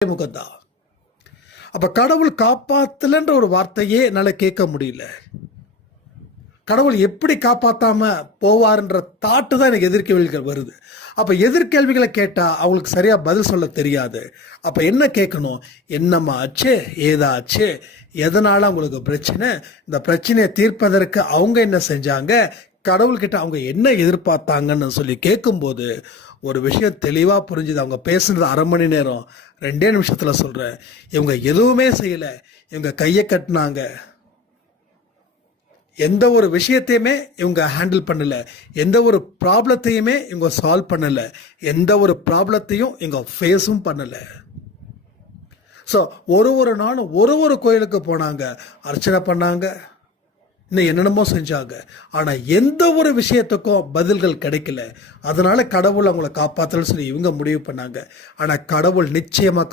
முகம்தான். அப்ப கடவுள் காப்பாத்தலன்ற ஒரு வார்த்தையே என்னால கேட்க முடியல. கடவுள் எப்படி காப்பாத்தாம போவார்ன்ற தாட்டு தான் எனக்கு எதிர்கேள்விகள் வருது. அப்ப எதிர்கேள்விகளை கேட்டா அவங்களுக்கு சரியா பதில் சொல்ல தெரியாது. அப்ப என்ன கேட்கணும்? என்னம்மா ஆச்சு, ஏதாச்சு, எதனால அவங்களுக்கு பிரச்சனை, இந்த பிரச்சனையை தீர்ப்பதற்கு அவங்க என்ன செஞ்சாங்க, கடவுள்கிட்ட அவங்க என்ன எதிர்பார்த்தாங்கன்னு சொல்லி கேட்கும்போது ஒரு விஷயம் தெளிவாக புரிஞ்சுது. அவங்க பேசுனது 1/2 மணி நேரம் 2 நிமிஷத்தில் சொல்கிறேன். இவங்க எதுவுமே செய்யலை. இவங்க கையை கட்டினாங்க. எந்த ஒரு விஷயத்தையுமே இவங்க ஹேண்டில் பண்ணலை. எந்த ஒரு ப்ராப்ளத்தையுமே இவங்க சால்வ் பண்ணலை. எந்த ஒரு ப்ராப்ளத்தையும் இவங்க ஃபேஸும் பண்ணலை. ஸோ ஒரு நாளும் ஒரு கோயிலுக்கு போனாங்க, அர்ச்சனை பண்ணாங்க, இன்னும் என்னென்னமோ செஞ்சாங்க. ஆனால் எந்த ஒரு விஷயத்துக்கும் பதில்கள் கிடைக்கல. அதனால கடவுள் அவங்கள காப்பாற்றலன்னு சொல்லி இவங்க முடிவு பண்ணாங்க. ஆனால் கடவுள் நிச்சயமாக